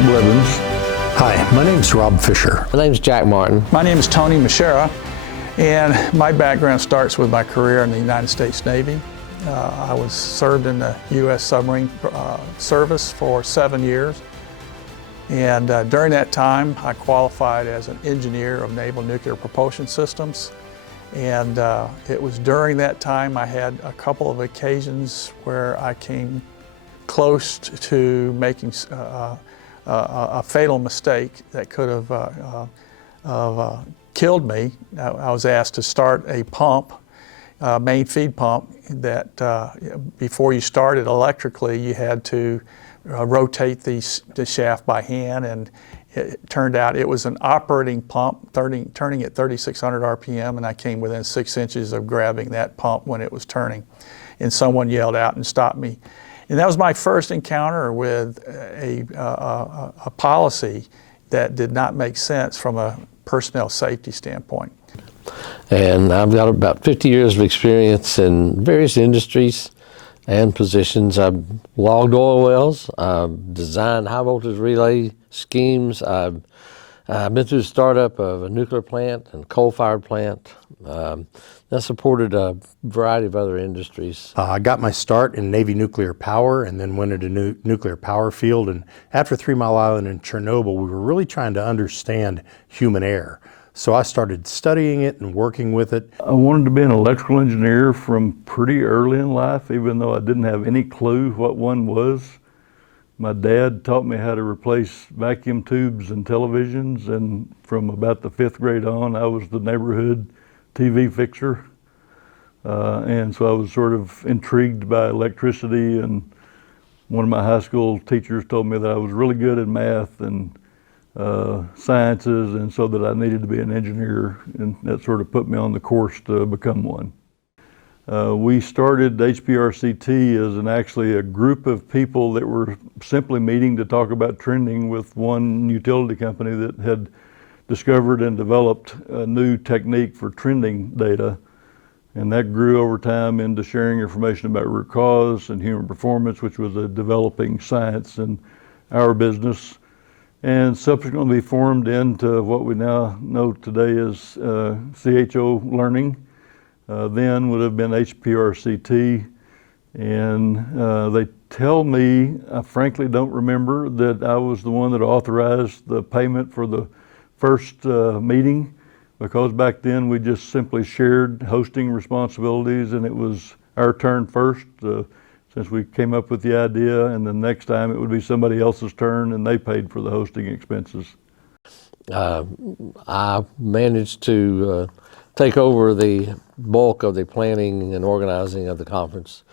Mike Blevins. Hi, my name's Rob Fisher. My name's Jack Martin. My name is Tony Machera, and my background starts with my career in the United States Navy. I was served in the U.S. submarine service for 7 years, and during that time I qualified as an engineer of naval nuclear propulsion systems. And it was during that time I had a couple of occasions where I came close to making a fatal mistake that could have killed me. I was asked to start a pump, main feed pump, that before you started electrically, you had to rotate the shaft by hand, and it turned out it was an operating pump, turning at 3,600 RPM, and I came within 6 inches of grabbing that pump when it was turning. And someone yelled out and stopped me. And that was my first encounter with a policy that did not make sense from a personnel safety standpoint. And I've got about 50 years of experience in various industries and positions. I've logged oil wells, I've designed high voltage relay schemes, I've been through the startup of a nuclear plant and coal-fired plant. I supported a variety of other industries. I got my start in Navy nuclear power and then went into nuclear power field. And after 3 Mile Island and Chernobyl, we were really trying to understand human air. So I started studying it and working with it. I wanted to be an electrical engineer from pretty early in life, even though I didn't have any clue what one was. My dad taught me how to replace vacuum tubes and televisions, and from about the 5th grade on, I was the neighborhood TV fixer. And so I was sort of intrigued by electricity, and one of my high school teachers told me that I was really good at math and sciences, and so that I needed to be an engineer, and that sort of put me on the course to become one. We started HPRCT as actually a group of people that were simply meeting to talk about trending with one utility company that had discovered and developed a new technique for trending data. And that grew over time into sharing information about root cause and human performance, which was a developing science in our business, and subsequently formed into what we now know today as CHO learning. Then would have been HPRCT. And they tell me, I frankly don't remember, that I was the one that authorized the payment for the first meeting, because back then we just simply shared hosting responsibilities, and it was our turn first since we came up with the idea, and the next time it would be somebody else's turn and they paid for the hosting expenses. I managed to take over the bulk of the planning and organizing of the conference.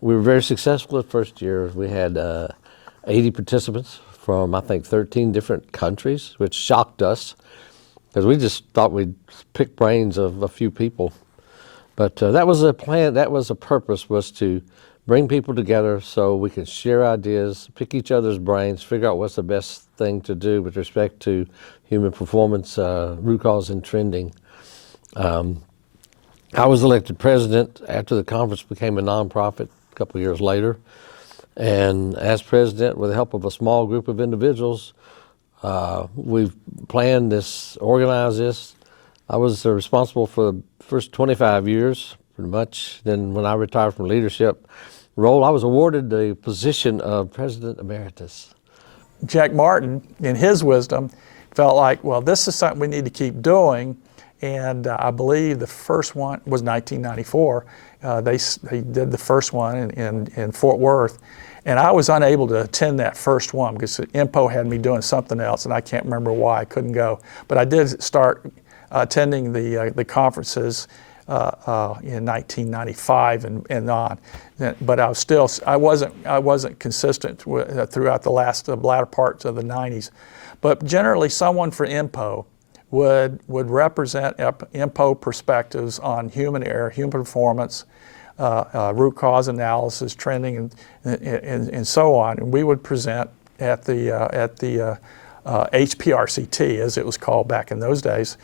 We were very successful the first year. We had 80 participants from, I think, 13 different countries, which shocked us, because we just thought we'd pick brains of a few people. But that was a plan, that was a purpose, was to bring people together so we could share ideas, pick each other's brains, figure out what's the best thing to do with respect to human performance, root cause and trending. I was elected president after the conference became a nonprofit a couple of years later. And as president, with the help of a small group of individuals, we've planned this, organized this. I was responsible for the first 25 years, pretty much. Then when I retired from leadership role, I was awarded the position of President Emeritus. Jack Martin, in his wisdom, felt like, well, this is something we need to keep doing. And I believe the first one was 1994. They did the first one in Fort Worth. And I was unable to attend that first one because IMPO had me doing something else, and I can't remember why I couldn't go. But I did start attending the conferences in 1995 and on. But I wasn't consistent throughout the latter parts of the 90s. But generally, someone for IMPO would represent IMPO perspectives on human error, human performance, root cause analysis, trending, and so on. And we would present at the HPRCT, as it was called back in those days.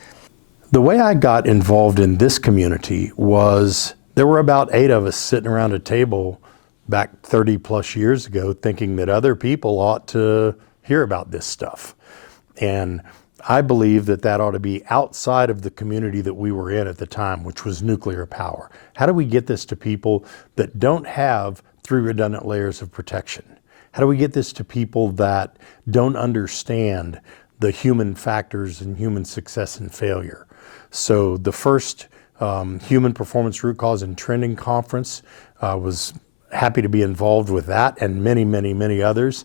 The way I got involved in this community was there were about 8 of us sitting around a table back 30 plus years ago thinking that other people ought to hear about this stuff. And I believe that that ought to be outside of the community that we were in at the time, which was nuclear power. How do we get this to people that don't have 3 redundant layers of protection? How do we get this to people that don't understand the human factors and human success and failure? So the first Human Performance Root Cause and Trending Conference, was happy to be involved with that and many, many, many others.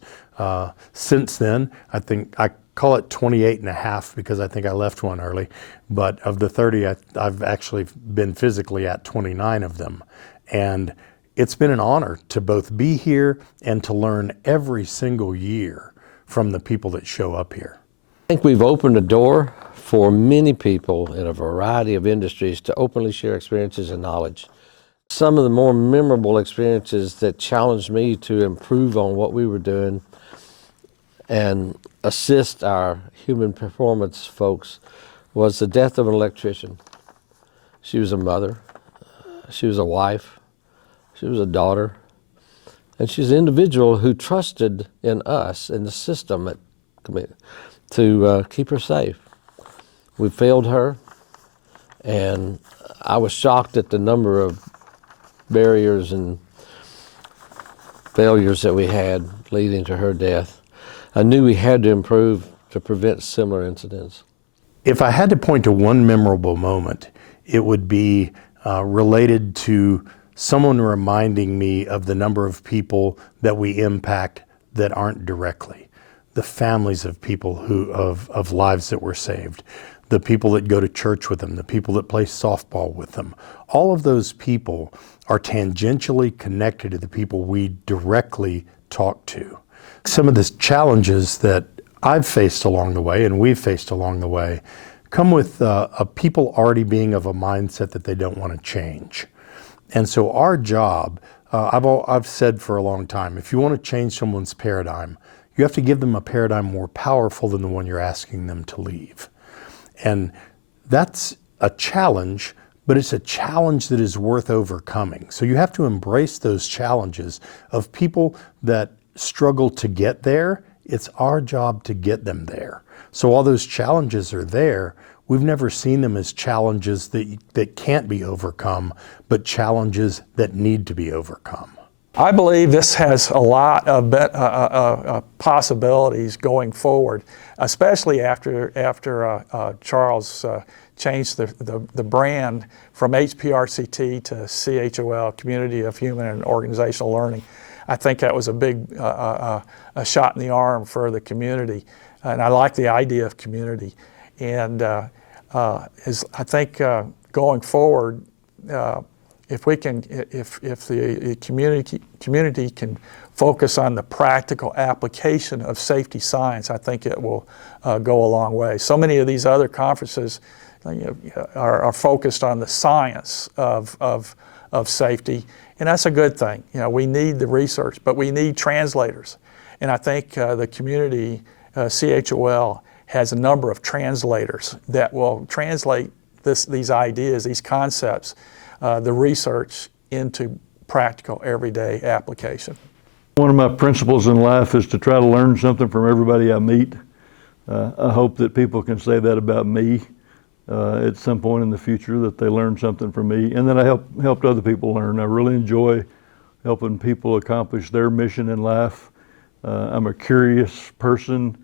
Since then, I think I call it 28 and a half because I think I left one early, but of the 30, I've actually been physically at 29 of them. And it's been an honor to both be here and to learn every single year from the people that show up here. I think we've opened a door for many people in a variety of industries to openly share experiences and knowledge. Some of the more memorable experiences that challenged me to improve on what we were doing and assist our human performance folks was the death of an electrician. She was a mother, she was a wife, she was a daughter, and she's an individual who trusted in us, in the system, to keep her safe. We failed her, and I was shocked at the number of barriers and failures that we had leading to her death. I knew we had to improve to prevent similar incidents. If I had to point to one memorable moment, it would be related to someone reminding me of the number of people that we impact that aren't directly. The families of people of lives that were saved, the people that go to church with them, the people that play softball with them. All of those people are tangentially connected to the people we directly talk to. Some of the challenges that I've faced along the way and we've faced along the way come with people already being of a mindset that they don't want to change. And so our job, I've said for a long time, if you want to change someone's paradigm, you have to give them a paradigm more powerful than the one you're asking them to leave. And that's a challenge, but it's a challenge that is worth overcoming. So you have to embrace those challenges of people that struggle to get there. It's our job to get them there. So while those challenges are there, we've never seen them as challenges that can't be overcome, but challenges that need to be overcome. I believe this has a lot of possibilities going forward, especially after Charles changed the brand from HPRCT to CHOL, Community of Human and Organizational Learning. I think that was a big a shot in the arm for the community, and I like the idea of community. And I think going forward, if the community can focus on the practical application of safety science, I think it will go a long way. So many of these other conferences are focused on the science of safety, and that's a good thing. We need the research, but we need translators. And I think the community, CHOL, has a number of translators that will translate these ideas, these concepts, the research into practical everyday application. One of my principles in life is to try to learn something from everybody I meet. I hope that people can say that about me at some point in the future, that they learn something from me, and that I helped other people learn. I really enjoy helping people accomplish their mission in life. I'm a curious person,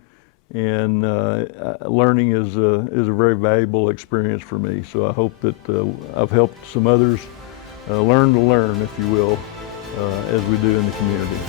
and learning is a very valuable experience for me. So I hope that I've helped some others learn to learn, if you will, as we do in the community.